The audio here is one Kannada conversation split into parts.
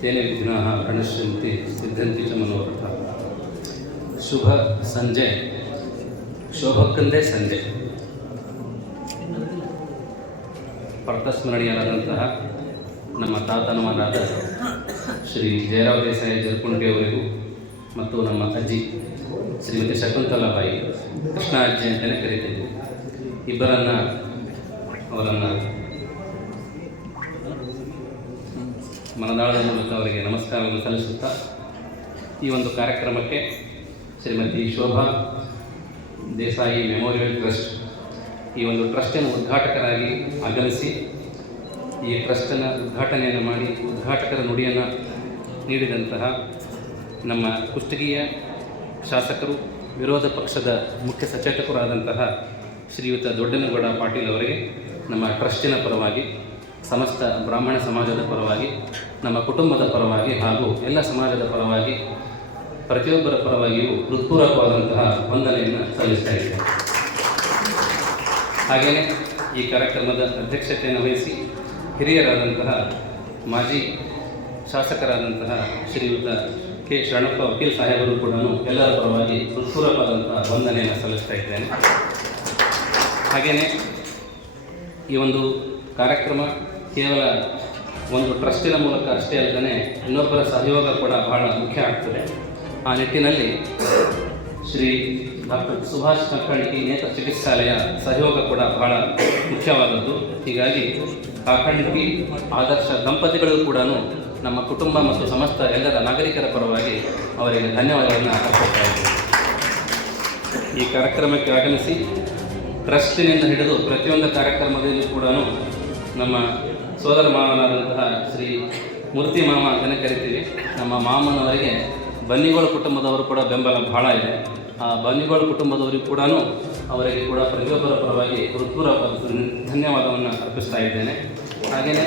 ತೇನೆ ವಿಘ್ನಾಃ ಪ್ರಣಶ್ಯಂತಿ ಸಿದ್ಧಂತಿ ಚ ಮನೋರಥ. ಶುಭ ಸಂಜೆ, ಶೋಭಕ್ಕಂದೇ ಸಂಜೆ. ಪರ್ತಸ್ಮರಣೀಯರಾದಂತಹ ನಮ್ಮ ತಾತನವರಾದ ಶ್ರೀ ಜಯರಾವ್ ದೇಸಾಯಿ ಜರ್ಕುಂಟೆ ಅವರಿಗೂ ಮತ್ತು ನಮ್ಮ ಅಜ್ಜಿ ಶ್ರೀಮತಿ ಶಕುಂತಲಾಬಾಯಿ, ಕೃಷ್ಣ ಅಜ್ಜಿ ಅಂತಲೇ ಕರೀತಿದ್ವಿ, ಅವರನ್ನು ಮನದಾಳದ ಮೂಲಕ ಅವರಿಗೆ ನಮಸ್ಕಾರವನ್ನು ಸಲ್ಲಿಸುತ್ತಾ ಈ ಒಂದು ಕಾರ್ಯಕ್ರಮಕ್ಕೆ ಶ್ರೀಮತಿ ಶೋಭಾ ದೇಸಾಯಿ ಮೆಮೋರಿಯಲ್ ಟ್ರಸ್ಟ್ ಈ ಒಂದು ಟ್ರಸ್ಟಿನ ಉದ್ಘಾಟಕರಾಗಿ ಆಗಮಿಸಿ ಈ ಟ್ರಸ್ಟನ್ನು ಉದ್ಘಾಟನೆಯನ್ನು ಮಾಡಿ ಉದ್ಘಾಟಕರ ನುಡಿಯನ್ನು ನೀಡಿದಂತಹ ನಮ್ಮ ಕುಷ್ಟಗಿಯ ಶಾಸಕರು, ವಿರೋಧ ಪಕ್ಷದ ಮುಖ್ಯ ಸಚೇತಕರಾದಂತಹ ಶ್ರೀಯುತ ದೊಡ್ಡನಗೌಡ ಪಾಟೀಲ್ ಅವರಿಗೆ ನಮ್ಮ ಟ್ರಸ್ಟಿನ ಪರವಾಗಿ, ಸಮಸ್ತ ಬ್ರಾಹ್ಮಣ ಸಮಾಜದ ಪರವಾಗಿ, ನಮ್ಮ ಕುಟುಂಬದ ಪರವಾಗಿ ಹಾಗೂ ಎಲ್ಲ ಸಮಾಜದ ಪರವಾಗಿ, ಪ್ರತಿಯೊಬ್ಬರ ಪರವಾಗಿಯೂ ಹೃತ್ಪೂರ್ವಕವಾದಂತಹ ವಂದನೆಯನ್ನು ಸಲ್ಲಿಸ್ತಾ ಇದ್ದೇನೆ. ಹಾಗೆಯೇ ಈ ಕಾರ್ಯಕ್ರಮದ ಅಧ್ಯಕ್ಷತೆಯನ್ನು ವಹಿಸಿ ಹಿರಿಯರಾದಂತಹ ಮಾಜಿ ಶಾಸಕರಾದಂತಹ ಶ್ರೀಯುತ ಕೆ ಶರಣಪ್ಪ ವಕೀಲ್ ಸಾಹೇಬರು ಕೂಡ ಎಲ್ಲರ ಪರವಾಗಿ ಹೃತ್ಪೂರ್ವಕವಾದಂತಹ ವಂದನೆಯನ್ನು ಸಲ್ಲಿಸ್ತಾ ಇದ್ದೇನೆ. ಹಾಗೆಯೇ ಈ ಒಂದು ಕಾರ್ಯಕ್ರಮ ಕೇವಲ ಒಂದು ಟ್ರಸ್ಟಿನ ಮೂಲಕ ಅಷ್ಟೇ ಅಲ್ಲದೆ ಇನ್ನೊಬ್ಬರ ಸಹಯೋಗ ಕೂಡ ಬಹಳ ಮುಖ್ಯ ಆಗ್ತದೆ. ಆ ನಿಟ್ಟಿನಲ್ಲಿ ಶ್ರೀ ಡಾಕ್ಟರ್ ಸುಭಾಷ್ ಕಕ್ಕಂಡಿಕಿ ನೇತ್ರ ಚಿಕಿತ್ಸಾಲಯ ಸಹಯೋಗ ಕೂಡ ಬಹಳ ಮುಖ್ಯವಾದದ್ದು. ಹೀಗಾಗಿ ಕಾಕಂಡಿಕಿ ಆದರ್ಶ ದಂಪತಿಗಳಿಗೂ ಕೂಡ ನಮ್ಮ ಕುಟುಂಬ ಮತ್ತು ಸಮಸ್ತ ಎಲ್ಲರ ನಾಗರಿಕರ ಪರವಾಗಿ ಅವರಿಗೆ ಧನ್ಯವಾದಗಳನ್ನು ಅರ್ಪಿಸ್ತಾ ಇದ್ದೇನೆ. ಈ ಕಾರ್ಯಕ್ರಮಕ್ಕೆ ಆಗಮಿಸಿ ಟ್ರಸ್ಟಿನಿಂದ ಹಿಡಿದು ಪ್ರತಿಯೊಂದು ಕಾರ್ಯಕ್ರಮದಲ್ಲೂ ಕೂಡ ನಮ್ಮ ಸೋದರ ಮಾವನಾದಂತಹ ಶ್ರೀ ಮೂರ್ತಿ ಮಾಮ ಅಂತಲೇ ಕರಿತೀವಿ, ನಮ್ಮ ಮಾಮನವರಿಗೆ ಬನ್ನಿಗೋಳ ಕುಟುಂಬದವರು ಕೂಡ ಬೆಂಬಲ ಬಹಳ ಇದೆ. ಆ ಬನ್ನಿಗೋಳ ಕುಟುಂಬದವರಿಗೂ ಕೂಡ ಅವರಿಗೆ ಕೂಡ ಪ್ರತಿಯೊಬ್ಬರ ಪರವಾಗಿ ಹೃತ್ಪೂರ್ವಕ ಧನ್ಯವಾದವನ್ನು ಅರ್ಪಿಸ್ತಾ ಇದ್ದೇನೆ. ಹಾಗೆಯೇ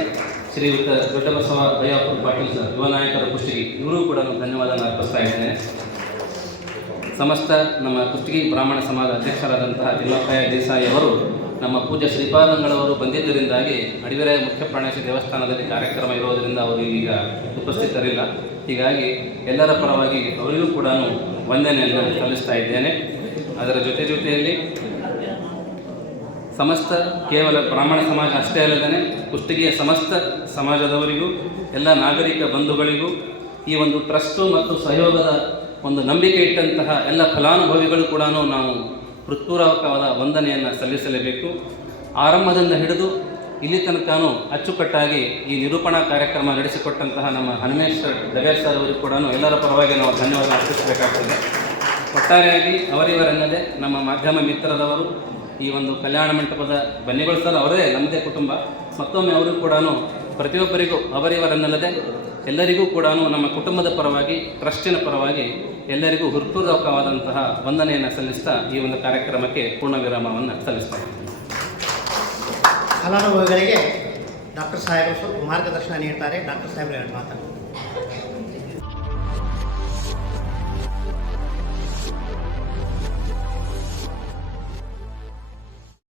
ಶ್ರೀಯುತ ದೊಡ್ಡಬಸವ ದಯಾಪುರ ಪಾಟೀಲ್ ಸರ್, ಯುವ ನಾಯಕರ ಕುಷ್ಟಗಿ, ಇವರೂ ಕೂಡ ಧನ್ಯವಾದವನ್ನು ಅರ್ಪಿಸ್ತಾ ಇದ್ದೇನೆ. ಸಮಸ್ತ ನಮ್ಮ ಕುಷ್ಟಗಿ ಬ್ರಾಹ್ಮಣ ಸಮಾಜ ಅಧ್ಯಕ್ಷರಾದಂತಹ ತಿಮ್ಮಪ್ಪಯ್ಯ ದೇಸಾಯಿ ಅವರು ನಮ್ಮ ಪೂಜ್ಯ ಶ್ರೀಪಾದಂಗಳವರು ಬಂದಿದ್ದರಿಂದಾಗಿ ಅಡಿವೆರೆ ಮುಖ್ಯ ಪ್ರಾಣೇಶ ದೇವಸ್ಥಾನದಲ್ಲಿ ಕಾರ್ಯಕ್ರಮ ಇರೋದರಿಂದ ಅವರು ಈಗ ಉಪಸ್ಥಿತರಿಲ್ಲ. ಹೀಗಾಗಿ ಎಲ್ಲರ ಪರವಾಗಿ ಅವರಿಗೂ ಕೂಡ ವಂದನೆಯನ್ನು ಸಲ್ಲಿಸ್ತಾ ಇದ್ದೇನೆ. ಅದರ ಜೊತೆಯಲ್ಲಿ ಸಮಸ್ತ ಕೇವಲ ಬ್ರಾಹ್ಮಣ ಸಮಾಜ ಅಷ್ಟೇ ಅಲ್ಲದೇ ಕುಷ್ಟಗಿಯ ಸಮಸ್ತ ಸಮಾಜದವರಿಗೂ, ಎಲ್ಲ ನಾಗರಿಕ ಬಂಧುಗಳಿಗೂ, ಈ ಒಂದು ಟ್ರಸ್ಟು ಮತ್ತು ಸಹಯೋಗದ ಒಂದು ನಂಬಿಕೆ ಇಟ್ಟಂತಹ ಎಲ್ಲ ಫಲಾನುಭವಿಗಳು ಕೂಡ ನಾವು ಹೃತ್ಪೂರ್ವಕವಾದ ವಂದನೆಯನ್ನು ಸಲ್ಲಿಸಲೇಬೇಕು. ಆರಂಭದಿಂದ ಹಿಡಿದು ಇಲ್ಲಿ ತನಕನೂ ಅಚ್ಚುಕಟ್ಟಾಗಿ ಈ ನಿರೂಪಣಾ ಕಾರ್ಯಕ್ರಮ ನಡೆಸಿಕೊಟ್ಟಂತಹ ನಮ್ಮ ಹನುಮೇಶ್ ಡಗೇರ್ ಸರ್ ಅವರಿಗೂ ಕೂಡ ಎಲ್ಲರ ಪರವಾಗಿ ನಾವು ಧನ್ಯವಾದ ಅರ್ಪಿಸಬೇಕಾಗ್ತದೆ. ಒಟ್ಟಾರೆಯಾಗಿ ಅವರಿವರೆನ್ನದೇ ನಮ್ಮ ಮಾಧ್ಯಮ ಮಿತ್ರರವರು, ಈ ಒಂದು ಕಲ್ಯಾಣ ಮಂಟಪದ ಬನ್ನಿಗೋಳ ಸರ್ ಅವರೇ ನಮ್ಮದೇ ಕುಟುಂಬ, ಮತ್ತೊಮ್ಮೆ ಅವರು ಕೂಡ ಪ್ರತಿಯೊಬ್ಬರಿಗೂ ಅವರಿವರನ್ನಲ್ಲದೆ ಎಲ್ಲರಿಗೂ ಕೂಡ ನಮ್ಮ ಕುಟುಂಬದ ಪರವಾಗಿ, ಟ್ರಸ್ಟಿನ ಪರವಾಗಿ ಎಲ್ಲರಿಗೂ ಹೃತ್ಪೂರ್ವಕವಾದಂತಹ ವಂದನೆಯನ್ನು ಸಲ್ಲಿಸ್ತಾ ಈ ಒಂದು ಕಾರ್ಯಕ್ರಮಕ್ಕೆ ಪೂರ್ಣ ವಿರಾಮವನ್ನು ಸಲ್ಲಿಸ್ತಾ ಇದ್ದೀನಿ. ಫಲಾನುಭವಿಗಳಿಗೆ ಡಾಕ್ಟರ್ ಸಾಹೇಬರು ಮಾರ್ಗದರ್ಶನ ನೀಡ್ತಾರೆ. ಡಾಕ್ಟರ್ ಸಾಹೇಬರು ಮಾತಾಡ್ತಾರೆ.